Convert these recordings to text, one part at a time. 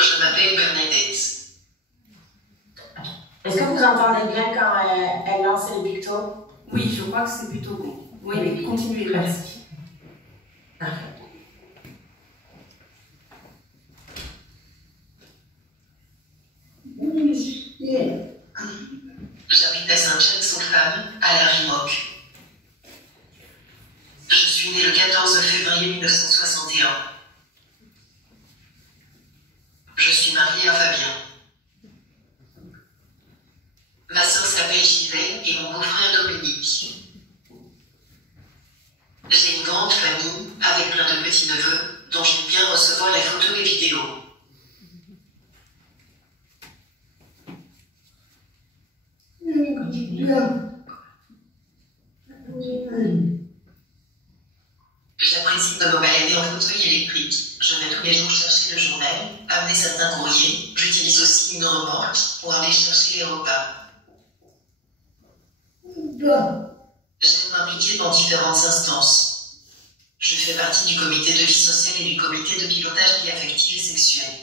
Je m'appelle Bernadette. Est-ce que vous entendez bien quand elle lance les pictos? Oui, je crois que c'est plutôt bon. Oui, continuez, merci. Parfait. J'habite à Saint-James-aux-Femmes, à la Rimoc. Je suis née le 14 février 1961. Je suis mariée à Fabien. Ma sœur s'appelle Gisèle et mon beau-frère Dominique. J'ai une grande famille avec plein de petits-neveux dont j'aime bien recevoir les photos et vidéos. J'apprécie de me balader en fauteuil électrique. Je vais tous les jours chercher le journal, amener certains courriers. J'utilise aussi une remorque pour aller chercher les repas. J'aime m'impliquer dans différentes instances. Je fais partie du comité de vie sociale et du comité de pilotage vie affective et sexuelle.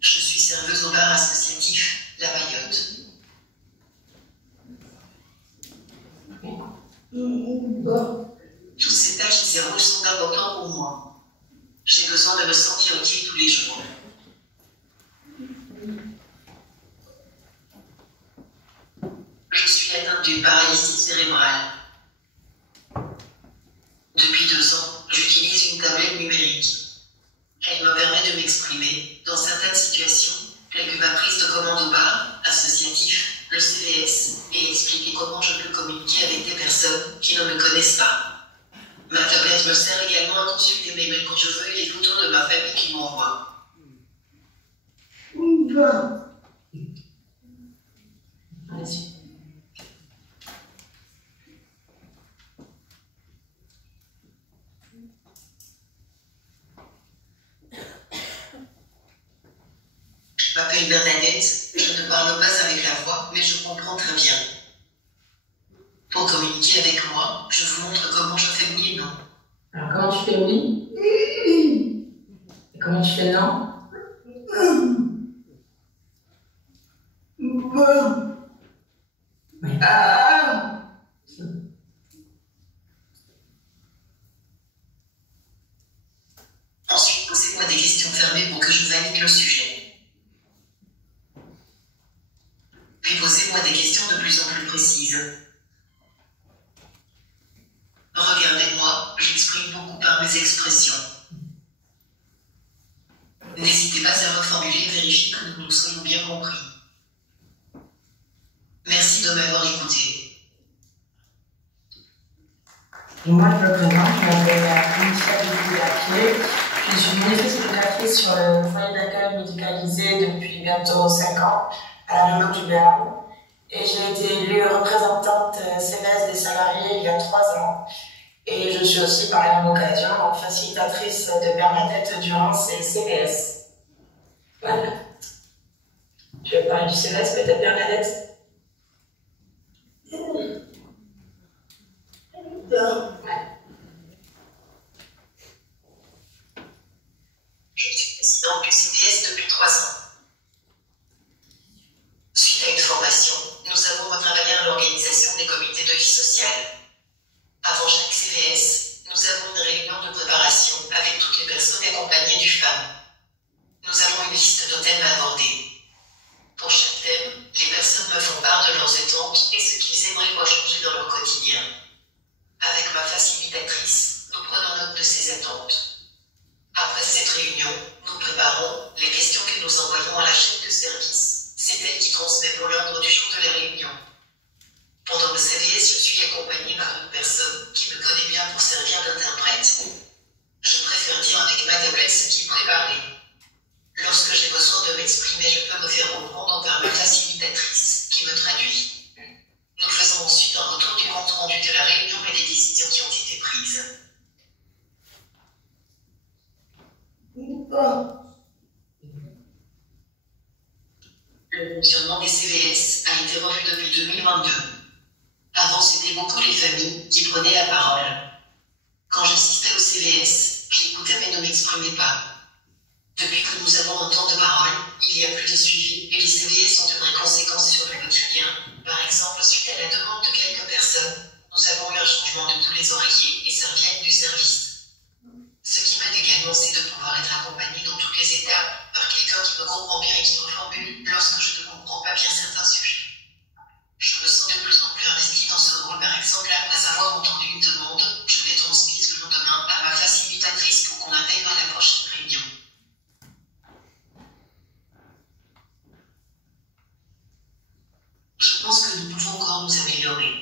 Je suis serveuse au bar associatif La Mayotte. Toutes ces tâches et ces rôles sont importants pour moi. J'ai besoin de me sentir utile tous les jours. Je suis atteinte d'une paralysie cérébrale. Depuis 2 ans, j'utilise une tablette numérique. Elle me permet de m'exprimer dans certaines situations, telles que ma prise de commande au bar, associatif, le CVS, et expliquer comment je peux communiquer avec des personnes qui ne me connaissent pas. Ma tablette me sert également à consulter mes mails quand je veux et les photos de ma famille qui m'envoie. Allez-y. Je m'appelle Bernadette, je ne parle pas avec la voix, mais je comprends très bien. Pour communiquer avec moi, je vous montre comment je fais oui et non. Alors, comment tu fais oui? Et comment tu fais non? Oui. Ensuite, posez-moi des questions fermées pour que je valide le sujet. Puis posez-moi des questions de plus en plus précises. Regardez-moi, j'exprime beaucoup par mes expressions. N'hésitez pas à reformuler et vérifier que nous nous soyons bien compris. Merci de m'avoir écouté. Et moi, je me présente, je m'appelle Anissa Dupuis-Lapier. Je suis monitrice pédiatrie sur le foyer d'accueil médicalisé depuis bientôt 5 ans à la Rimoc du Béarn. Et j'ai été élue représentante CVS des salariés il y a 3 ans. Et je suis aussi, par la même occasion, facilitatrice de Bernadette durant ces CVS. Voilà. Tu veux parler du CVS peut-être, Bernadette? Je suis présidente du CVS depuis 3 ans. Suite à une formation, nous avons retravaillé à l'organisation des comités de vie sociale. Avant chaque CVS, nous avons une réunion de préparation avec toutes les personnes accompagnées du FAM. Nous avons une liste de thèmes à aborder. Pour chaque thème, les personnes me font part de leurs attentes et ce qu'ils aimeraient voir changer dans leur quotidien. Avec ma facilitatrice, nous prenons note de ces attentes. Après cette réunion, nous préparons les questions que nous envoyons à la chaîne de service. C'est elle qui transmet pour l'ordre du jour de la réunion. Pendant le CVS, je suis accompagnée par une personne qui me connaît bien pour servir qui prenait la parole. Quand j'assistais au CVS, j'écoutais mais ne m'exprimais pas. Depuis que nous avons un temps de parole, il n'y a plus de suivi et les CVS ont de vraies conséquences sur le quotidien. Par exemple, suite à la demande de quelques personnes, nous avons eu un changement de tous les oreillers et serviettes du service. Ce qui m'aide également, c'est de pouvoir être accompagné dans toutes les étapes par quelqu'un qui me comprend bien et qui me formule lorsque je ne comprends pas bien certains sujets. Je me sens de plus en plus investi dans ce rôle. Par exemple, après avoir entendu une demande, je l'ai transmise le lendemain à ma facilitatrice pour qu'on intègre la prochaine réunion. Je pense que nous pouvons encore nous améliorer.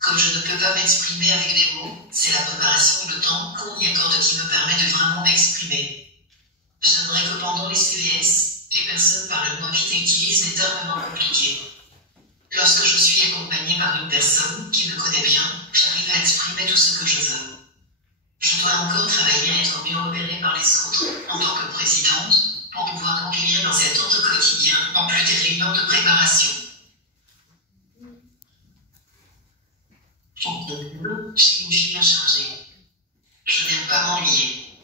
Comme je ne peux pas m'exprimer avec des mots, c'est la préparation et le temps qu'on y accorde qui me permet de vraiment m'exprimer. J'aimerais que pendant les CVS, les personnes parlent moins vite et utilisent des termes moins compliqués. Lorsque je suis accompagnée par une personne qui me connaît bien, j'arrive à exprimer tout ce que je veux. Je dois encore travailler à être mieux repérée par les autres, en tant que présidente, pour pouvoir conquérir leurs attentes au quotidien, en plus des réunions de préparation. En conclusion, j'ai une vie bien chargée. Je n'aime pas m'ennuyer.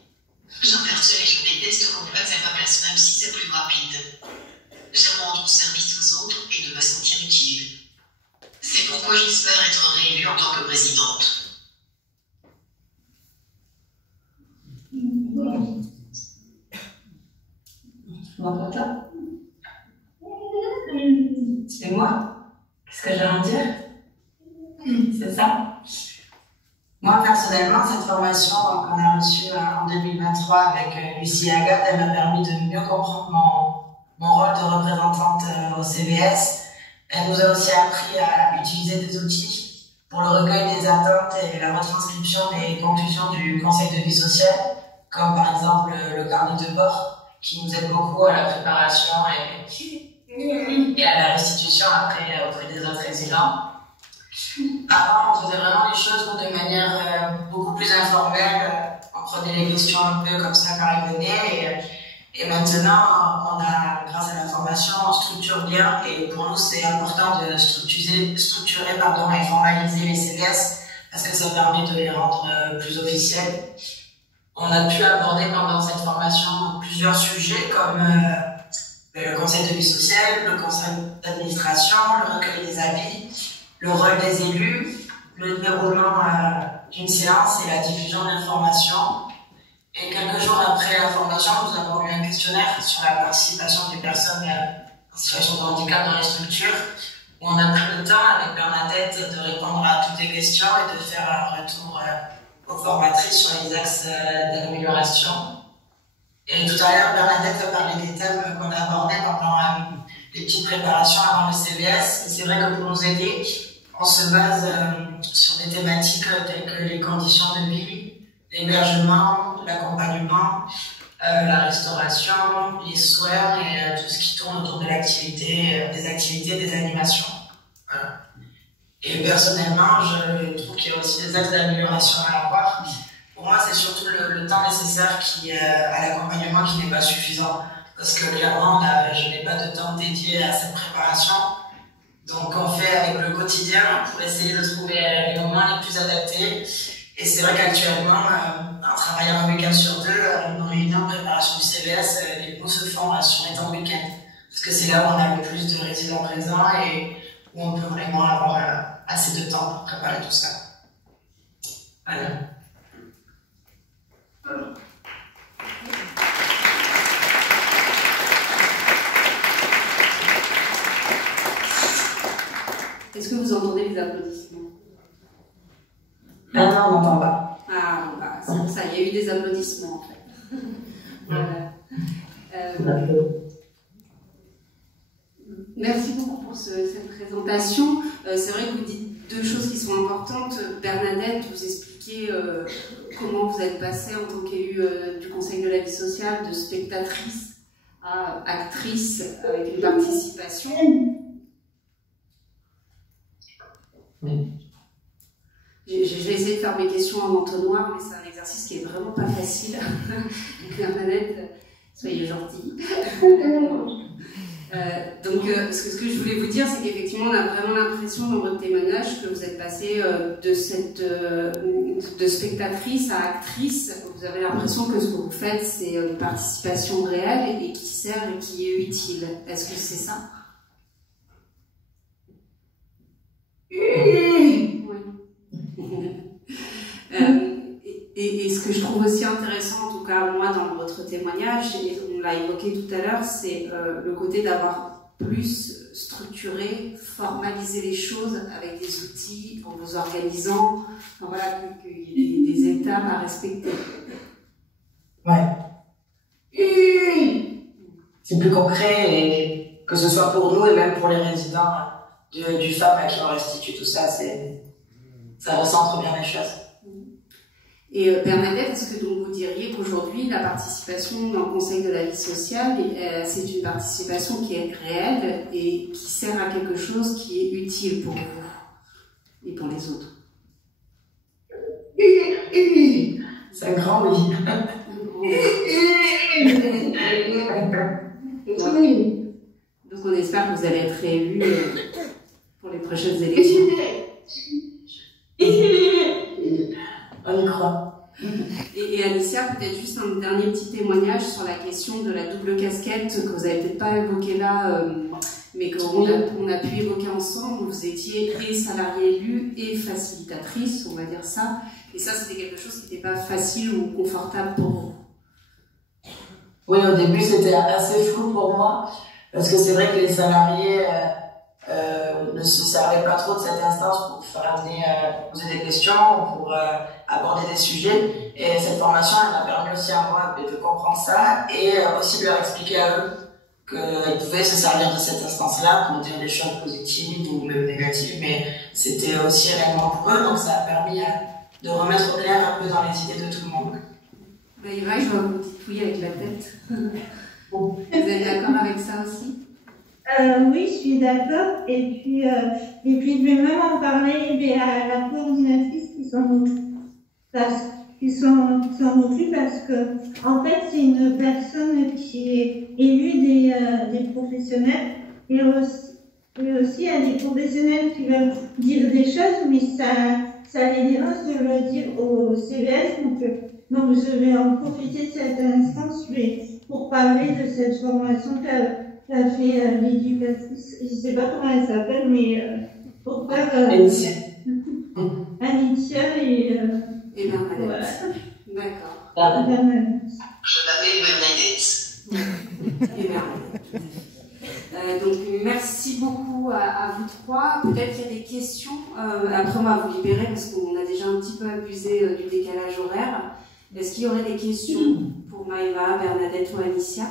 J'interpelle et je déteste qu'on me fasse à ma place même si c'est plus rapide. J'aime rendre service aux autres et de me sentir utile. C'est pourquoi j'espère être réélue en tant que présidente. C'est moi? Qu'est-ce que j'ai à en dire? C'est ça? Moi, personnellement, cette formation qu'on a reçue en 2023 avec Lucie Agathe, elle m'a permis de mieux comprendre mon rôle de représentante au CVS. Elle nous a aussi appris à utiliser des outils pour le recueil des attentes et la retranscription des conclusions du Conseil de vie sociale, comme par exemple le carnet de bord, qui nous aide beaucoup à la préparation et à la restitution après auprès des autres résidents. Avant, on faisait vraiment les choses de manière beaucoup plus informelle. On prenait les questions un peu comme ça quand elles venaient. Et maintenant, grâce à la formation, on structure bien. Et pour nous, c'est important de structurer et formaliser les CVS parce que ça permet de les rendre plus officiels. On a pu aborder pendant cette formation plusieurs sujets comme le conseil de vie sociale, le conseil d'administration, le recueil des avis, le rôle des élus, le déroulement d'une séance et la diffusion d'informations. Et quelques jours après la formation, nous avons eu un questionnaire sur la participation des personnes en situation de handicap dans les structures, où on a pris le temps avec Bernadette de répondre à toutes les questions et de faire un retour aux formatrices sur les axes d'amélioration. Et tout à l'heure, Bernadette a parlé des thèmes qu'on a abordés pendant les petites préparations avant le CVS. Et c'est vrai que pour nous aider, on se base sur des thématiques telles que les conditions de vie, l'hébergement, l'accompagnement, la restauration, les soins et tout ce qui tourne autour de l'activité, des activités, des animations. Voilà. Et personnellement, je trouve qu'il y a aussi des axes d'amélioration à avoir. Pour moi, c'est surtout le temps nécessaire à l'accompagnement qui n'est pas suffisant. Parce que clairement, je n'ai pas de temps dédié à cette préparation. Donc on fait avec le quotidien pour essayer de trouver les moments les plus adaptés. Et c'est vrai qu'actuellement, en travaillant un week-end sur deux, nos réunions de préparation du CVS, les mots se font sur les temps week-end. Parce que c'est là où on a le plus de résidents présents et où on peut vraiment avoir assez de temps pour préparer tout ça. Voilà. Est-ce que vous entendez les applaudissements? Non, on n'entend pas. Ah, bon, bah, c'est pour ça, il y a eu des applaudissements en fait. Voilà. Merci beaucoup pour cette présentation. C'est vrai que vous dites deux choses qui sont importantes. Bernadette, vous expliquez comment vous êtes passée en tant qu'élue du Conseil de la vie sociale de spectatrice à actrice avec une participation. Oui. J'ai essayé de faire mes questions en entonnoir, mais c'est un exercice qui est vraiment pas facile. Donc Bernadette, soyez gentille. Donc, ce que je voulais vous dire, c'est qu'effectivement, on a vraiment l'impression dans votre témoignage que vous êtes passé de spectatrice à actrice. Vous avez l'impression que ce que vous faites, c'est une participation réelle et qui sert et qui est utile. Est-ce que c'est ça? Oui. Et ce que je trouve aussi intéressant, en tout cas moi dans votre témoignage, et on l'a évoqué tout à l'heure, c'est le côté d'avoir plus structuré, formalisé les choses avec des outils, en vous organisant, enfin, voilà, qu'il y ait des étapes à respecter. Ouais. C'est plus concret, et que ce soit pour nous et même pour les résidents du FAM à qui on restitue tout ça, ça recentre bien les choses. Et Bernadette, est-ce que donc vous diriez qu'aujourd'hui, la participation dans le Conseil de la vie sociale, c'est une participation qui est réelle et qui sert à quelque chose qui est utile pour vous et pour les autres? C'est un grand oui. Donc on espère que vous allez être réélu pour les prochaines élections. On y croit. Et Alicia, peut-être juste un dernier petit témoignage sur la question de la double casquette que vous n'avez peut-être pas évoquée là, mais qu'on a pu évoquer ensemble. Vous étiez et salariée élue et facilitatrice, on va dire ça. Et ça, c'était quelque chose qui n'était pas facile ou confortable pour vous. Oui, au début, c'était assez flou pour moi, parce que c'est vrai que les salariés ne se servaient pas trop de cette instance pour faire amener, poser des questions, pour aborder des sujets. Et cette formation, elle m'a permis aussi à moi de comprendre ça et aussi de leur expliquer à eux qu'ils pouvaient se servir de cette instance-là pour dire des choses positives ou même négatives, mais c'était aussi réellement pour eux, donc ça a permis de remettre au clair un peu dans les idées de tout le monde. Ben, Eva, je vois vous titouiller avec la tête. Vous êtes d'accord avec ça aussi? Oui, je suis d'accord. Et puis, je vais même en parler à la coordinatrice qui s'en occupe parce que, en fait, c'est une personne qui est élue des professionnels et aussi il y a des professionnels qui veulent dire des choses, mais ça les dérange de le dire au CVS. Donc, je vais en profiter de cette instance pour parler de cette formation qu'a fait l'éducatrice, je ne sais pas comment elle s'appelle, mais pour faire Alicia et Bernadette. Voilà. D'accord. Je m'appelle Bernadette. Et Bernadette. Donc merci beaucoup à vous trois. Peut-être qu'il y a des questions. Après on va vous libérer parce qu'on a déjà un petit peu abusé du décalage horaire. Est-ce qu'il y aurait des questions pour Maëva, Bernadette ou Alicia?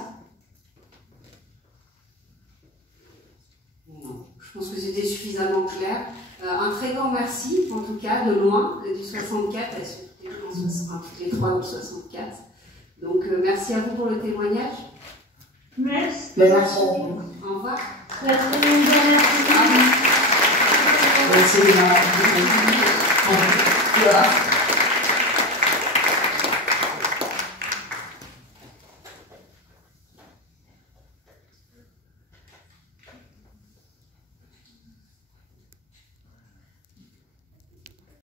Non. Je pense que c'était suffisamment clair. Un très grand merci, en tout cas, de loin, du 64, toutes les trois ou 64. Donc merci à vous pour le témoignage. Merci. Merci à vous. Au revoir. Merci.